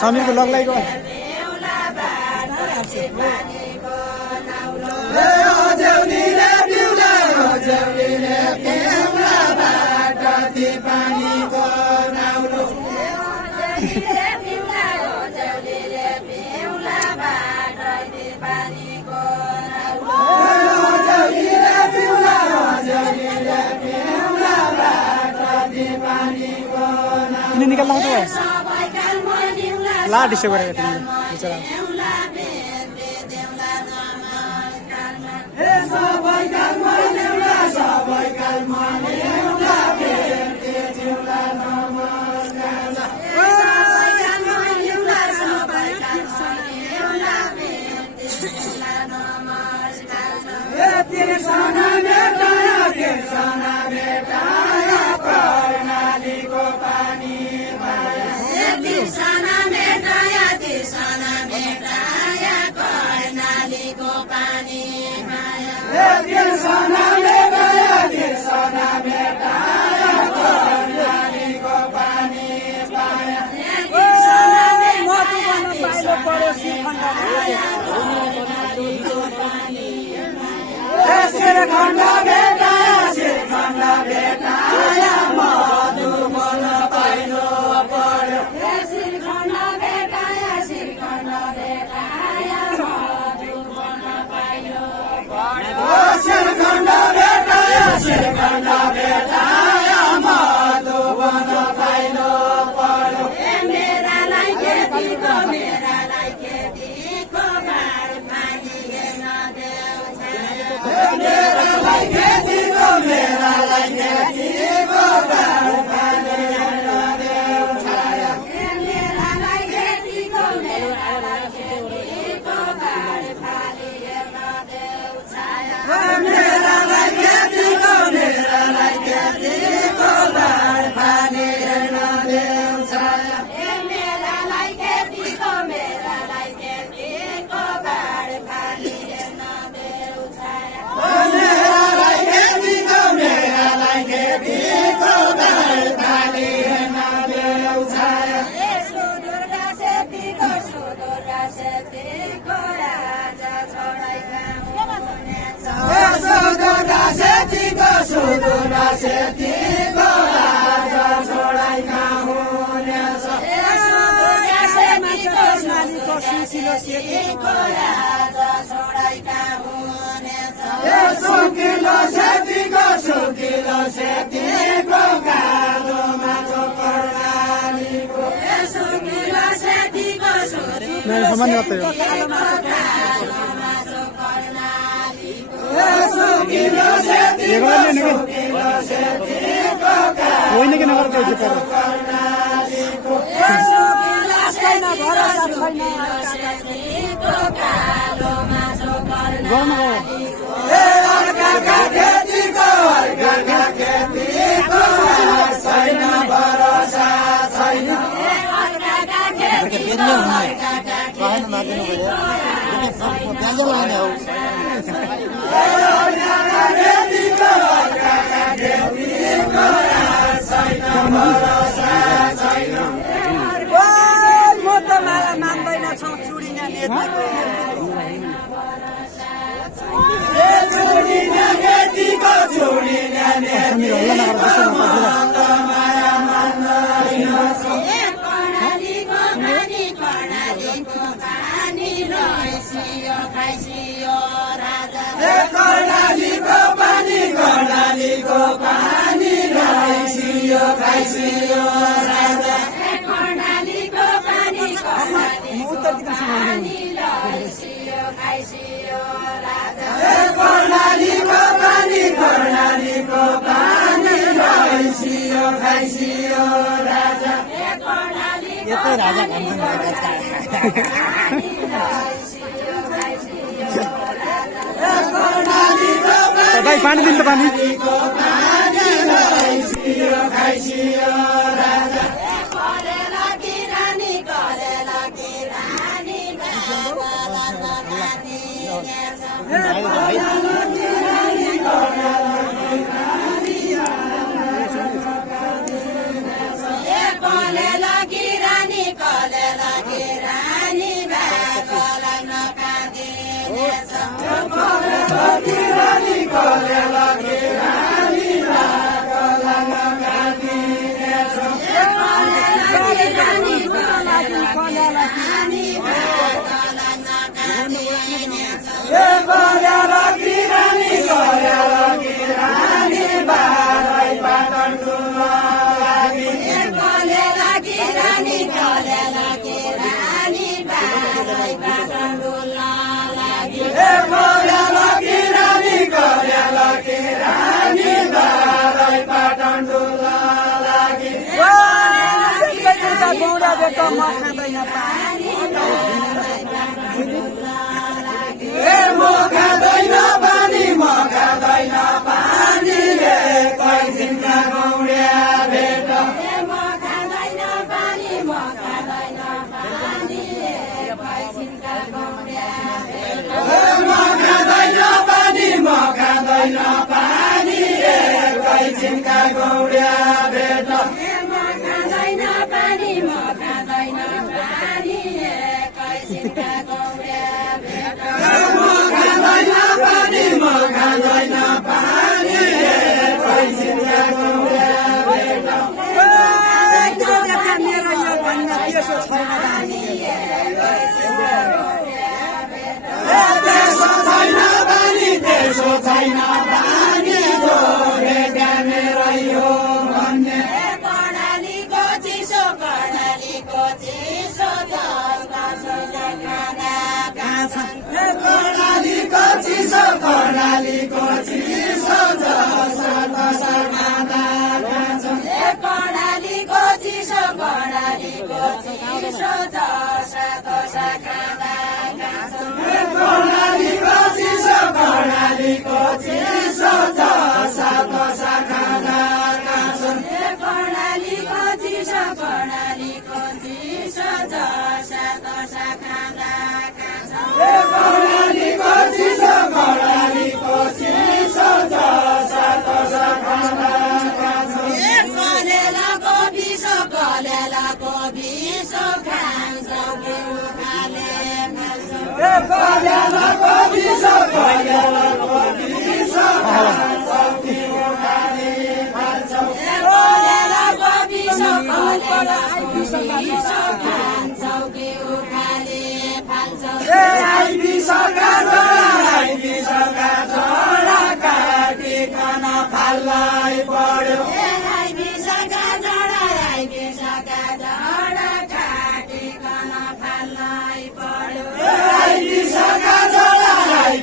समीरको लगलाई गयो ini nikah lah tuh lah di sebelah itu bicara पानी दिन त पानी कलेला कि रानी कलेला कि रानी भागलाई नकादिनेछ कलेला कि रानी कलेला कि रानी भागलाई नकादिनेछ कलेला कि रानी कलेला कि रानी भागलाई नकादिनेछ कलेला कि रानी कलेला कि रानी भागलाई पाटनडुल्ला कलेला कि रानी कलेला कि रानी भागलाई पाटनडुल्ला कलेला कि रानी कलेला कि रानी भागलाई पाटनडुल्ला गौडा बेटा म खाँदैन पानी म खाँदैन पानी म खाँदैन पानी रे कैसिनका गौडा बेटा म खाँदैन पानी म खाँदैन पानी रे कैसिनका गौडा बेटा म खाँदैन पानी म खाँदैन पानी रे कैसिनका गौडा बेटा म खाँदैन पानी म खाँदैन पानी रे कैसिनका गौडा बेटा म खाँदैन पानी म खाँदैन पानी रे कैसिनका गौडा बेटा मेरो यो भन्ने त्यसो छैन बानी त्यसो छैन बानी त्यसो छैन बानी जो बेटा मेरो यो भन्ने कर्णालीको चिसो जसका खाना कहाँ छन् कर्णालीको चिसो जसका खाना कहाँ छन् कर्णालीको चिसो जसका खाना कहाँ छन् कर्णालीको चिसो जसका खाना कहाँ छन् कर्णालीको चिसो जसका खाना कहाँ छन् कर्णालीको चिसो जसका खाना कहाँ छन् कलेलाको विषो खान्छौ कि उखाले खान्छौ कलेलाको विषो खान्छौ कि उखाले खान्छौ कलेलाको विषो खान्छौ कि उखाले खान्छौ विषका झोडा काटिकन फाल्दै पढ्यो विषका झोडा काटिकन फाल्दै पढ्यो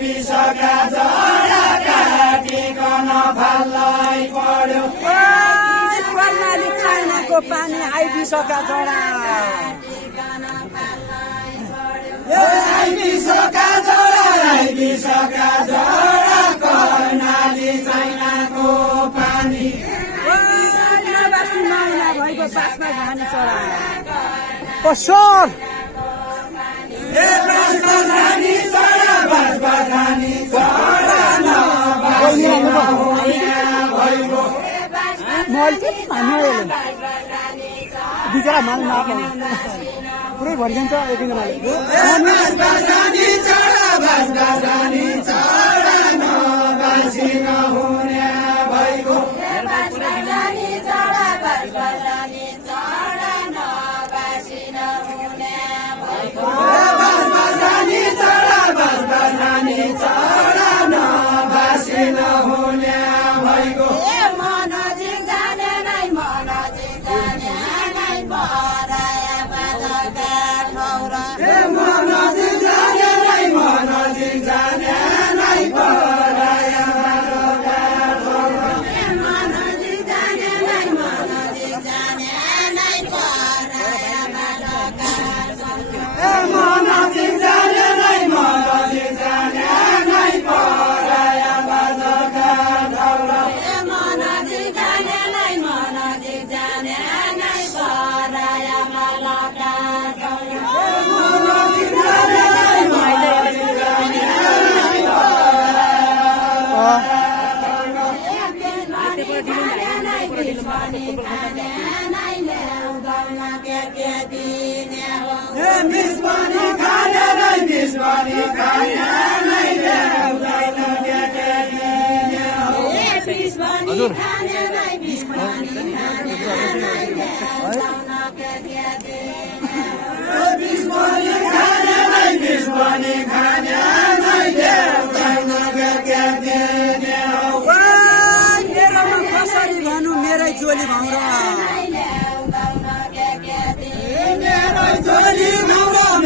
विषका झोडा काटिकन फाल्दै पढ्यो कर्णाली चाइनाको पानी आइबिसका झोडा आइबिसका झोडा कर्णाली चाइनाको पानी भएको बासमा घानी चरा पसर बिचरा माल नपाउने पुरै भनिदिन्छ एकजनाले के दिने हो ए मिस पनि खाने नै मिस पनि खाने नै ल्याउँदैन के दिने हो ए मिस पनि खाने नै मिस पनि खाने नै ल्याउँदैन के दिने हो मिस पनि खाने नै मिस पनि खाने नै ल्याउँदैन के दिने हो मेरोमा कसरी भन्नु मेरै चोली भाउरा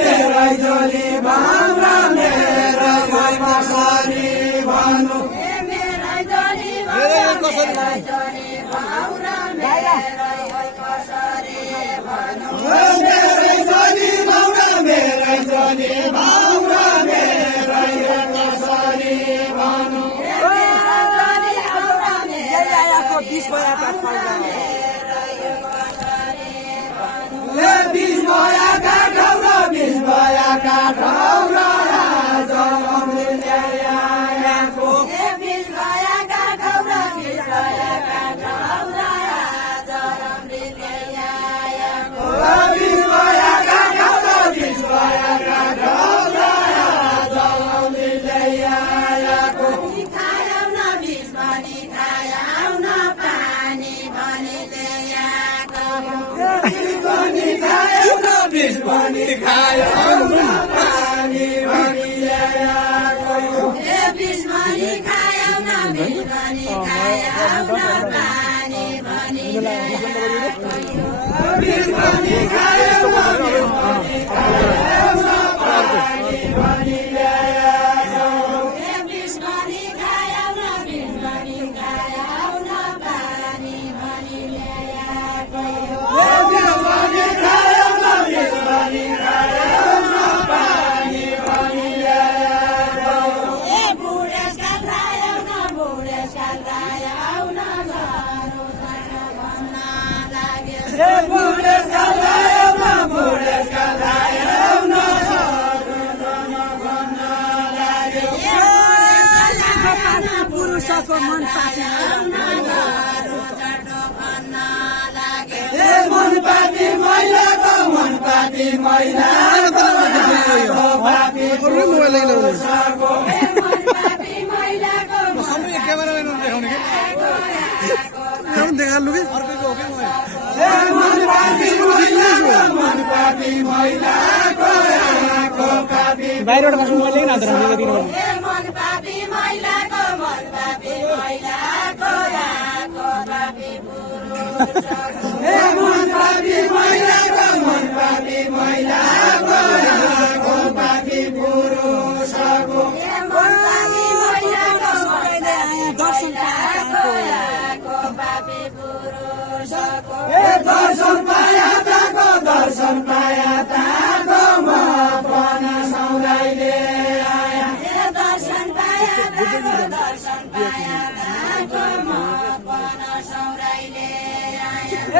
मेरै चोली भाउरा मेरै कसरी भन्नु मेरै चोली भाउरा मेरै कसरी भन्नु मेरै चोली भाउरा मेरै चोली भाउरा मेरै कसरी भन्नु बिस भएका ठौरा बिस भएका ठौरा बिस भएका ठौरा जमको बिस भएका ठौरा बिस भएका ठौरा बिस भएका ठौरा बिस भएका ठौरा जमको खायौ न बिस पनि खायौ न पानी पनि ल्याएको बिस पनि खायौ न पानी पनि ल्याएको ए बिस पनि खायौ न बिस पनि खायौ न पानी पनि ल्याएको बिस पनि खायौ न बिस पनि खायौ न पानी पनि ल्याएको ए बिस पनि खायौ न बिस पनि खायौ न पानी पनि ल्याएको ए बिस पनि खायौ न बिस पनि खायौ न पानी पनि ल्याएको ए बुढेसकाल खायौ न बुढेसकाल खायौ न घरु भन्न लाग्यो ए बुढेसकाल खायौ न बुढेसकाल खायौ न घरु भन्न लाग्यो ए पुरुषको मन पाती मन पाती महिलाको मन पाती महिलाको सबै क्यामेराम्यान देखाउने कि देखाल्नु कि अर्कैको हो कि मन पाती महिलाको बाहिरबाट बस्नु मैले न तर मन पाती महिलाको मन पाती महिलाको ए मन पाती महिलाको मन पाती महिलाको पाती पुरुषको ए मन पाती महिलाको दर्शन पाएको पापी पुरुषको ए दर्शन पाया ताको म पनि सौराइले आया ए दर्शन पाया ताको म पनि सौराइले आया ए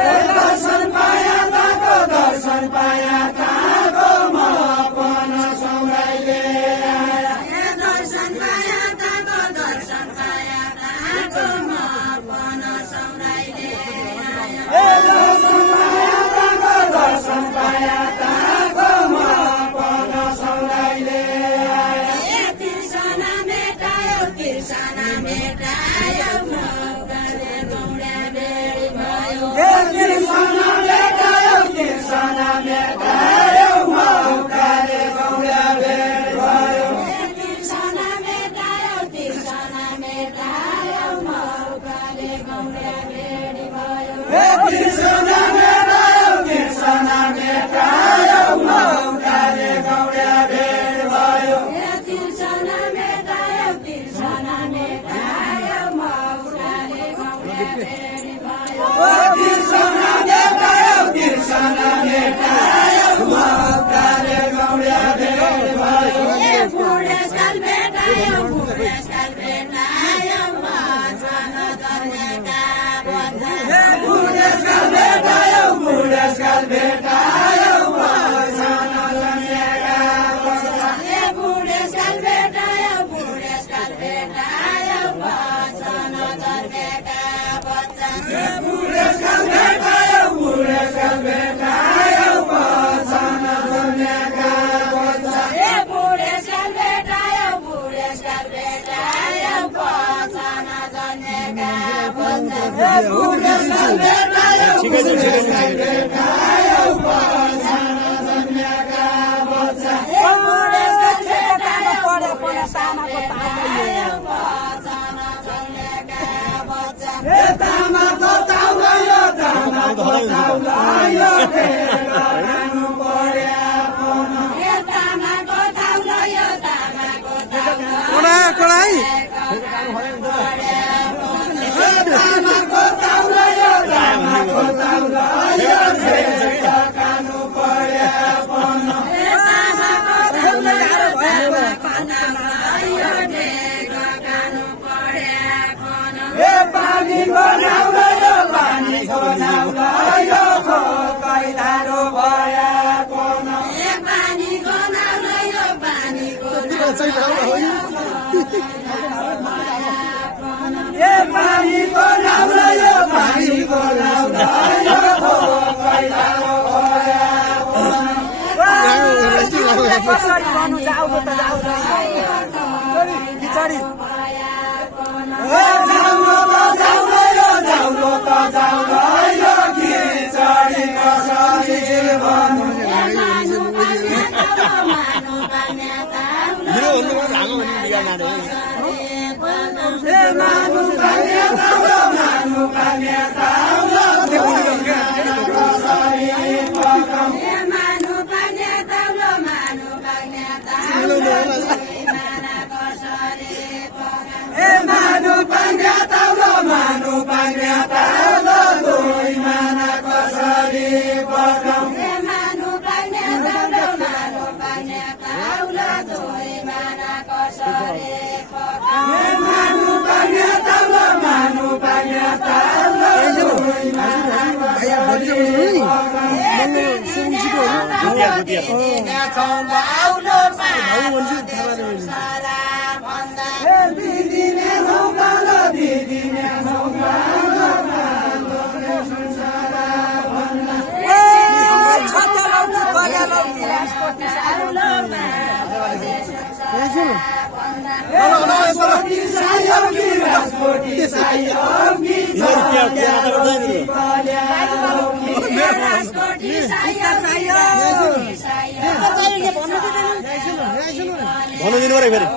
भन्नु दिनु पर्यो फेरि